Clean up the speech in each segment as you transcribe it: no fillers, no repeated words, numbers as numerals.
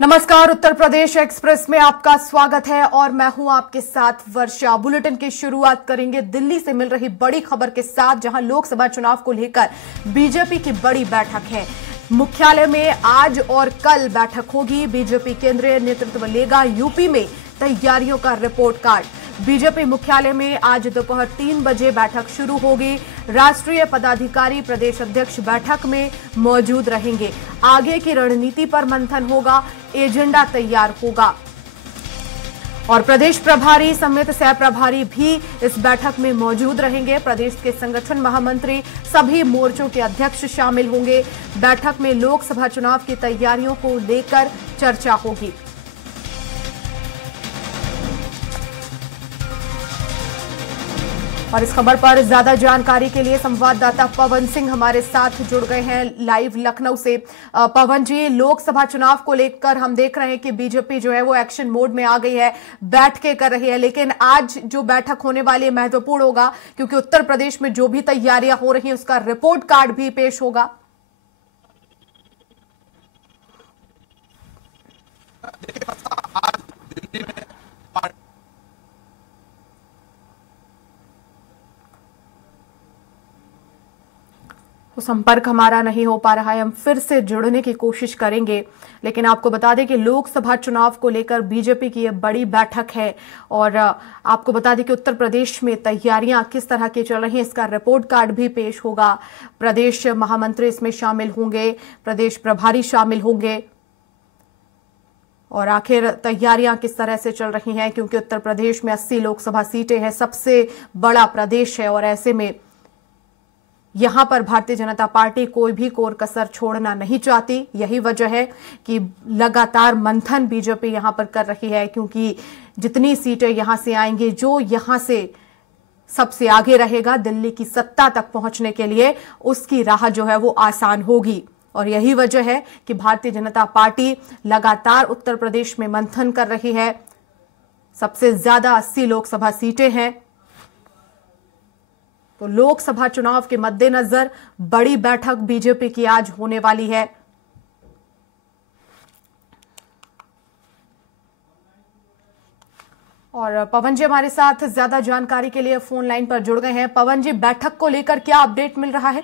नमस्कार, उत्तर प्रदेश एक्सप्रेस में आपका स्वागत है और मैं हूं आपके साथ वर्षा। बुलेटिन की शुरुआत करेंगे दिल्ली से मिल रही बड़ी खबर के साथ, जहां लोकसभा चुनाव को लेकर बीजेपी की बड़ी बैठक है। मुख्यालय में आज और कल बैठक होगी। बीजेपी केंद्रीय नेतृत्व लेगा यूपी में तैयारियों का रिपोर्ट कार्ड। बीजेपी मुख्यालय में आज दोपहर 3 बजे बैठक शुरू होगी। राष्ट्रीय पदाधिकारी प्रदेश अध्यक्ष बैठक में मौजूद रहेंगे। आगे की रणनीति पर मंथन होगा, एजेंडा तैयार होगा और प्रदेश प्रभारी समेत सह प्रभारी भी इस बैठक में मौजूद रहेंगे। प्रदेश के संगठन महामंत्री, सभी मोर्चों के अध्यक्ष शामिल होंगे। बैठक में लोकसभा चुनाव की तैयारियों को लेकर चर्चा होगी। और इस खबर पर ज्यादा जानकारी के लिए संवाददाता पवन सिंह हमारे साथ जुड़ गए हैं लाइव लखनऊ से। पवन जी, लोकसभा चुनाव को लेकर हम देख रहे हैं कि बीजेपी जो है वो एक्शन मोड में आ गई है, बैठ के कर रही है, लेकिन आज जो बैठक होने वाली है महत्वपूर्ण होगा, क्योंकि उत्तर प्रदेश में जो भी तैयारियां हो रही हैं उसका रिपोर्ट कार्ड भी पेश होगा। संपर्क हमारा नहीं हो पा रहा है, हम फिर से जुड़ने की कोशिश करेंगे। लेकिन आपको बता दें कि लोकसभा चुनाव को लेकर बीजेपी की यह बड़ी बैठक है और आपको बता दें कि उत्तर प्रदेश में तैयारियां किस तरह की चल रही हैं, इसका रिपोर्ट कार्ड भी पेश होगा। प्रदेश महामंत्री इसमें शामिल होंगे, प्रदेश प्रभारी शामिल होंगे और आखिर तैयारियां किस तरह से चल रही हैं, क्योंकि उत्तर प्रदेश में 80 लोकसभा सीटें हैं, सबसे बड़ा प्रदेश है और ऐसे में यहां पर भारतीय जनता पार्टी कोई भी कोर कसर छोड़ना नहीं चाहती। यही वजह है कि लगातार मंथन बीजेपी यहां पर कर रही है, क्योंकि जितनी सीटें यहां से आएंगी, जो यहां से सबसे आगे रहेगा दिल्ली की सत्ता तक पहुंचने के लिए, उसकी राह जो है वो आसान होगी। और यही वजह है कि भारतीय जनता पार्टी लगातार उत्तर प्रदेश में मंथन कर रही है। सबसे ज्यादा 80 लोकसभा सीटें हैं, तो लोकसभा चुनाव के मद्देनजर बड़ी बैठक बीजेपी की आज होने वाली है। और पवन जी हमारे साथ ज्यादा जानकारी के लिए फोन लाइन पर जुड़ गए हैं। पवन जी, बैठक को लेकर क्या अपडेट मिल रहा है?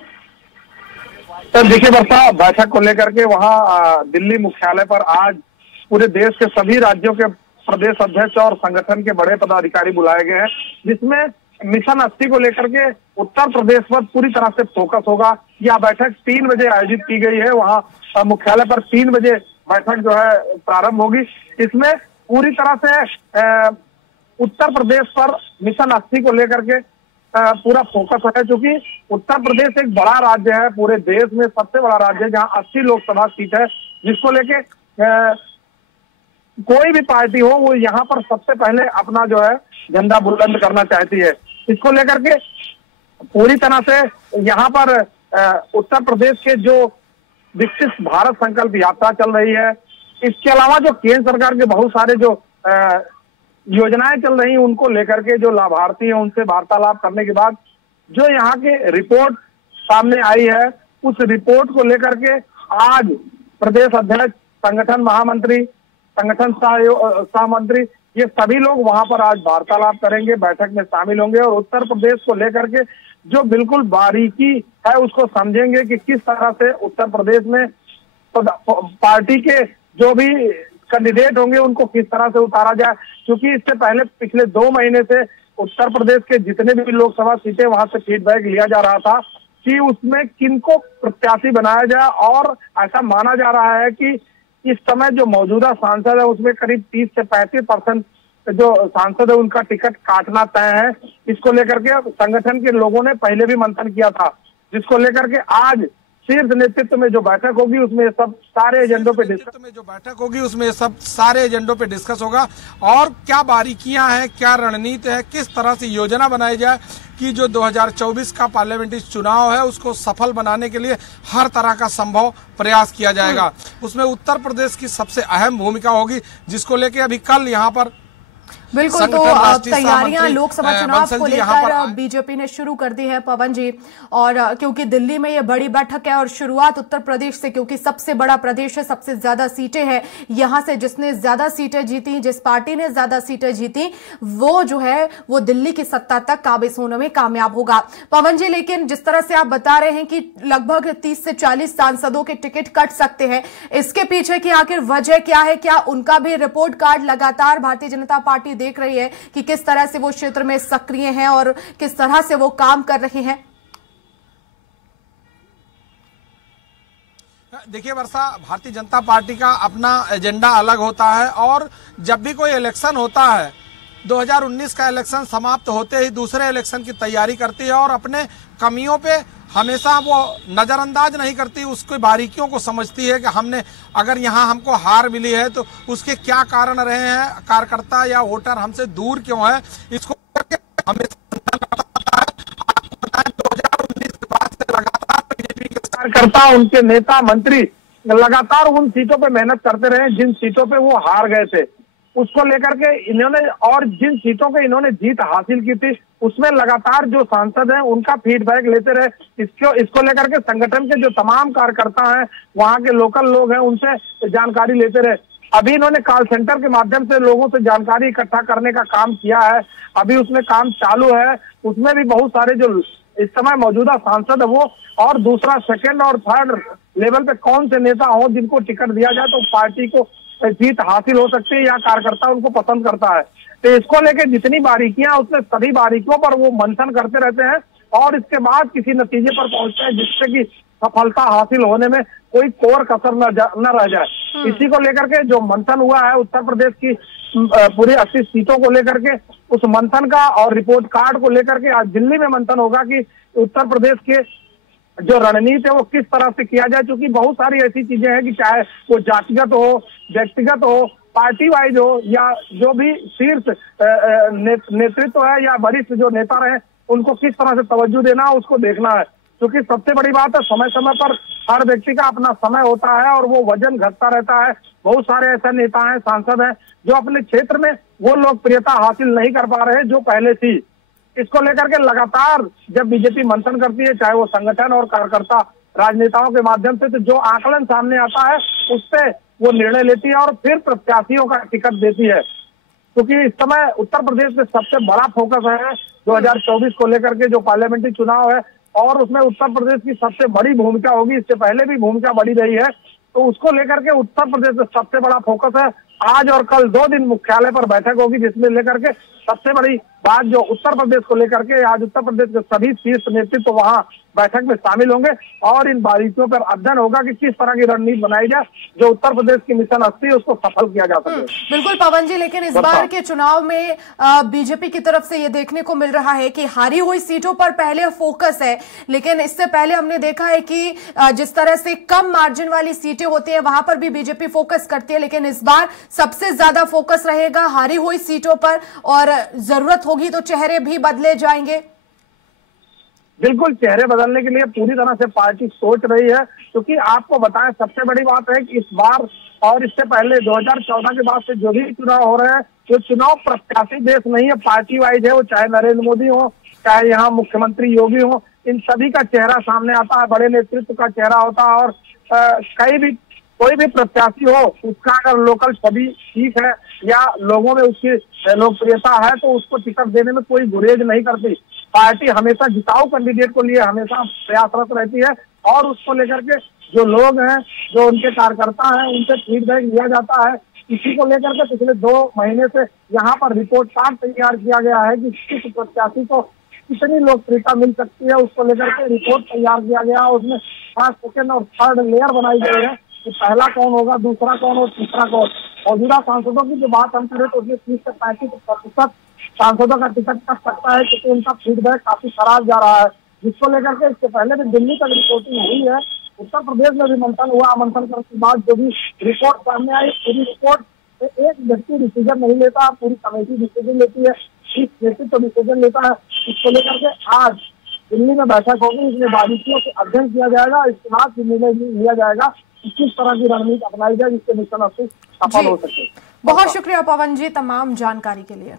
तो देखिए वर्षा, बैठक को लेकर के वहां दिल्ली मुख्यालय पर आज पूरे देश के सभी राज्यों के प्रदेश अध्यक्ष और संगठन के बड़े पदाधिकारी बुलाए गए हैं, जिसमें मिशन 80 को लेकर के उत्तर प्रदेश पर पूरी तरह से फोकस होगा। यह बैठक 3 बजे आयोजित की गई है। वहां मुख्यालय पर 3 बजे बैठक जो है प्रारंभ होगी। इसमें पूरी तरह से उत्तर प्रदेश पर मिशन 80 को लेकर के पूरा फोकस है, क्योंकि उत्तर प्रदेश एक बड़ा राज्य है, पूरे देश में सबसे बड़ा राज्य है, जहां 80 लोकसभा सीट है, जिसको लेके कोई भी पार्टी हो वो यहाँ पर सबसे पहले अपना जो है झंडा बुलंद करना चाहती है। इसको लेकर के पूरी तरह से यहाँ पर उत्तर प्रदेश के जो विकसित भारत संकल्प यात्रा चल रही है, इसके अलावा जो केंद्र सरकार के बहुत सारे जो योजनाएं चल रही हैं, उनको लेकर के जो लाभार्थी हैं उनसे वार्तालाप करने के बाद जो यहाँ के रिपोर्ट सामने आई है, उस रिपोर्ट को लेकर के आज प्रदेश अध्यक्ष, संगठन महामंत्री, संगठन सह मंत्री, ये सभी लोग वहां पर आज वार्तालाप करेंगे, बैठक में शामिल होंगे और उत्तर प्रदेश को लेकर के जो बिल्कुल बारीकी है उसको समझेंगे कि किस तरह से उत्तर प्रदेश में पार्टी के जो भी कैंडिडेट होंगे उनको किस तरह से उतारा जाए। क्योंकि इससे पहले पिछले 2 महीने से उत्तर प्रदेश के जितने भी लोकसभा सीटें, वहां से फीडबैक लिया जा रहा था कि उसमें किनको प्रत्याशी बनाया जाए, और ऐसा माना जा रहा है कि इस समय जो मौजूदा सांसद है उसमें करीब 30 से 35% जो सांसद है उनका टिकट काटना तय है। इसको लेकर के संगठन के लोगों ने पहले भी मंथन किया था, जिसको लेकर के आज शीर्ष नेतृत्व में जो बैठक होगी उसमें सब सारे एजेंडों पे डिस्कस होगा और क्या बारीकियां हैं, क्या रणनीति है, किस तरह से योजना बनाई जाए कि जो 2024 का पार्लियामेंट्री चुनाव है उसको सफल बनाने के लिए हर तरह का संभव प्रयास किया जाएगा। उसमें उत्तर प्रदेश की सबसे अहम भूमिका होगी, जिसको लेके अभी कल यहाँ पर बिल्कुल। तो तैयारियां लोकसभा चुनाव को लेकर बीजेपी ने शुरू कर दी है पवन जी, और क्योंकि दिल्ली में ये बड़ी बैठक है और शुरुआत उत्तर प्रदेश से, क्योंकि सबसे बड़ा प्रदेश है, सबसे ज्यादा सीटें हैं, यहां से जिसने ज्यादा सीटें जीती, जिस पार्टी ने ज्यादा सीटें जीती, वो जो है वो दिल्ली की सत्ता तक काबिज होने में कामयाब होगा। पवन जी, लेकिन जिस तरह से आप बता रहे हैं कि लगभग 30 से 40 सांसदों के टिकट कट सकते हैं, इसके पीछे की आखिर वजह क्या है? क्या उनका भी रिपोर्ट कार्ड लगातार भारतीय जनता पार्टी देख रही है कि किस तरह से वो क्षेत्र में सक्रिय हैं और किस तरह से वो काम कर रहे हैं? देखिए वर्षा, भारतीय जनता पार्टी का अपना एजेंडा अलग होता है और जब भी कोई इलेक्शन होता है, 2019 का इलेक्शन समाप्त होते ही दूसरे इलेक्शन की तैयारी करती है और अपने कमियों पे हमेशा वो नजरअंदाज नहीं करती, उसकी बारीकियों को समझती है कि हमने अगर यहाँ हमको हार मिली है तो उसके क्या कारण रहे हैं, कार्यकर्ता या वोटर हमसे दूर क्यों है, इसको हमेशा 2019 के बाद से लगातार बीजेपी के कार्यकर्ता, उनके नेता मंत्री लगातार उन सीटों पे मेहनत करते रहे जिन सीटों पे वो हार गए थे, उसको लेकर के इन्होंने, और जिन सीटों पे इन्होंने जीत हासिल की थी उसमें लगातार जो सांसद हैं उनका फीडबैक लेते रहे। इसको लेकर के संगठन के जो तमाम कार्यकर्ता हैं, वहां के लोकल लोग हैं, उनसे जानकारी लेते रहे। अभी इन्होंने कॉल सेंटर के माध्यम से लोगों से जानकारी इकट्ठा करने का काम किया है, अभी उसमें काम चालू है। उसमें भी बहुत सारे जो इस समय मौजूदा सांसद है वो, और दूसरा, सेकंड और थर्ड लेवल पे कौन से नेता हो जिनको टिकट दिया जाए तो पार्टी को जीत हासिल हो सकती है या कार्यकर्ता उनको पसंद करता है। तो इसको लेके जितनी बारीकियां, उसमें सभी बारीकियों पर वो मंथन करते रहते हैं और इसके बाद किसी नतीजे पर पहुंचते हैं जिससे कि सफलता हासिल होने में कोई कोर कसर न रह जाए। इसी को लेकर के जो मंथन हुआ है उत्तर प्रदेश की पूरी 80 सीटों को लेकर के, उस मंथन का और रिपोर्ट कार्ड को लेकर के आज दिल्ली में मंथन होगा कि उत्तर प्रदेश के जो रणनीति है वो किस तरह से किया जाए, क्योंकि बहुत सारी ऐसी चीजें हैं कि चाहे वो जातिगत हो, व्यक्तिगत हो, पार्टी वाइज हो, या जो भी शीर्ष नेतृत्व है या वरिष्ठ जो नेता रहे, उनको किस तरह से तवज्जो देना है उसको देखना है। क्योंकि सबसे बड़ी बात है, समय समय पर हर व्यक्ति का अपना समय होता है और वो वजन घटता रहता है। बहुत सारे ऐसे नेता हैं, सांसद हैं जो अपने क्षेत्र में वो लोकप्रियता हासिल नहीं कर पा रहे जो पहले थी। इसको लेकर के लगातार जब बीजेपी मंथन करती है, चाहे वो संगठन और कार्यकर्ता राजनेताओं के माध्यम से, तो जो आकलन सामने आता है उस पर वो निर्णय लेती है और फिर प्रत्याशियों का टिकट देती है। क्योंकि इस समय उत्तर प्रदेश में सबसे बड़ा फोकस है 2024 को लेकर के जो पार्लियामेंट्री चुनाव है, और उसमें उत्तर प्रदेश की सबसे बड़ी भूमिका होगी। इससे पहले भी भूमिका बड़ी रही है, तो उसको लेकर के उत्तर प्रदेश में सबसे बड़ा फोकस है। आज और कल 2 दिन मुख्यालय पर बैठक होगी, जिसमें लेकर के सबसे बड़ी बात जो उत्तर प्रदेश को लेकर के आज उत्तर प्रदेश के सभी शीर्ष नेतृत्व वहां बैठक में शामिल होंगे और इन बारीकियों पर अध्ययन होगा कि किस तरह की रणनीति बनाई जाए जो उत्तर प्रदेश की मिशन 80 है उसको सफल किया जा सके। बिल्कुल पवन जी, लेकिन इस बार के चुनाव में बीजेपी की तरफ से ये देखने को मिल रहा है कि हारी हुई सीटों पर पहले फोकस है, लेकिन इससे पहले हमने देखा है कि जिस तरह से कम मार्जिन वाली सीटें होती है वहां पर भी बीजेपी फोकस करती है, लेकिन इस बार सबसे ज्यादा फोकस रहेगा हारी हुई सीटों पर और जरूरत होगी तो चेहरे भी बदले जाएंगे। बिल्कुल, चेहरे बदलने के लिए पूरी तरह से पार्टी सोच रही है, क्योंकि आपको बताएं सबसे बड़ी बात है कि इस बार और इससे पहले 2014 के बाद से जो भी चुनाव हो रहे हैं, जो चुनाव प्रत्याशी देश नहीं है, पार्टी वाइज है, वो चाहे नरेंद्र मोदी हो, चाहे यहाँ मुख्यमंत्री योगी हो, इन सभी का चेहरा सामने आता है, बड़े नेतृत्व का चेहरा होता है। और कोई भी प्रत्याशी हो, उसका अगर लोकल छवि ठीक है या लोगों में उसकी लोकप्रियता है तो उसको टिकट देने में कोई गुरेज नहीं करती। पार्टी हमेशा जिताऊ कैंडिडेट को लिए हमेशा प्रयासरत रहती है और उसको लेकर के जो लोग हैं, जो उनके कार्यकर्ता हैं, उनसे फीडबैक लिया जाता है। इसी को लेकर के पिछले 2 महीने से यहाँ पर रिपोर्ट कार्ड तैयार किया गया है कि किस प्रत्याशी को कितनी लोकप्रियता मिल सकती है, उसको लेकर के रिपोर्ट तैयार किया गया। उसमें 1st, 2nd और 3rd लेयर बनाई गई है कि पहला कौन होगा, दूसरा कौन और तीसरा कौन। मौजूदा सांसदों की जो बात हम करें तो उसमें 30 से 35% सांसदों का टिकट कट सकता है, क्योंकि उनका फीडबैक काफी खराब जा रहा है, जिसको लेकर के इससे पहले भी दिल्ली तक रिपोर्टिंग हुई है। उत्तर प्रदेश में भी मंथन हुआ, मंथन करने के बाद जो भी रिपोर्ट सामने आई, पूरी रिपोर्ट एक व्यक्ति डिसीजन नहीं लेता, पूरी कमेटी डिसीजन लेती है, चीफ नेतृत्व डिसीजन लेता है। इसको लेकर के आज दिल्ली में बैठक होगी, इसमें बारीकियों से अध्ययन किया जाएगा, इसके बाद निर्णय लिया जाएगा कि किस तरह की रणनीति अपनाई जाए जिससे मिशन 80 सफल हो सके। बहुत शुक्रिया पवन जी तमाम जानकारी के लिए।